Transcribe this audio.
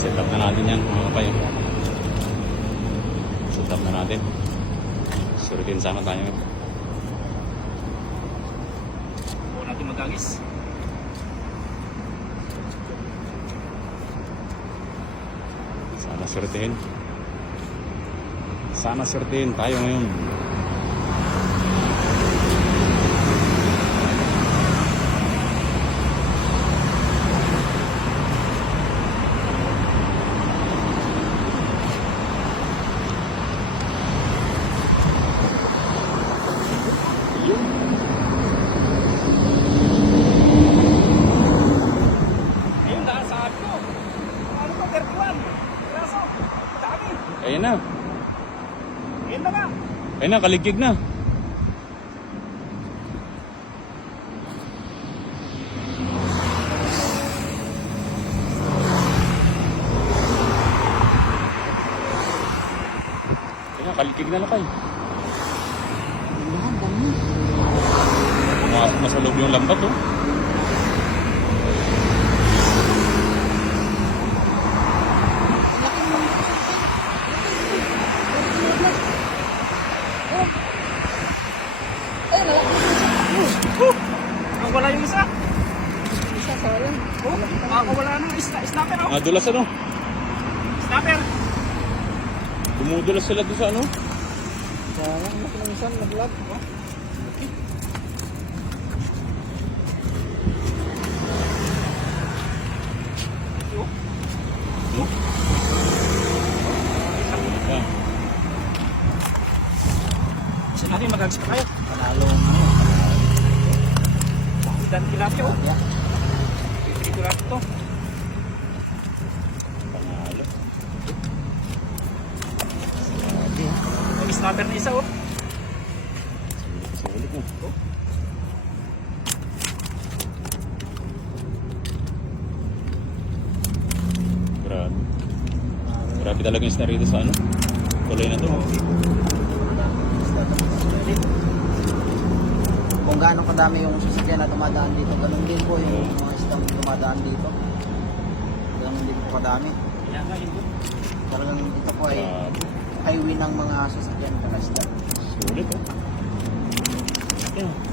Set up na natin yan mga kapayo. Set up na natin. Suritin sana tayo. Huwag natin magagis. Sana suritin. Sana suritin tayo ngayon. Ayun, dahil sa akin ko. Ano pa, 31? Piraso. Dami. Ayan na. Ayun na nga. Ayan na, kaligig na. Ayan na, kaligig na lakay. Lahat, dami. Pumasok na sa loob yung lambat, oh. Laki mo. Ay, malaki. Ang wala yung isa. Isa, sayang. Oh, ako wala na. Snapper, oh. Dulas ano? Snapper. Dumudulas sila doon sa ano? Sayang, laki ng isa, naglag. Ayan. Kasi natin mag-ags pa kayo. Panalo. Dan tilapia, oh. Yeah. Ito lang ito. Panalo. May snapper na isa, oh. Sulit mo. Grabe. Grabe talaga yung scenario sa ano? Kulay na to. Kung gaano kadami yung sasakyan na dumadaan dito, ganun din po yung mga isdang dumadaan dito. Ganun din po kadami. Kaya nga, yun. Talagang ito po ay Grabe. highway ng mga sasakyan na isda. Sulit oh. Ayan.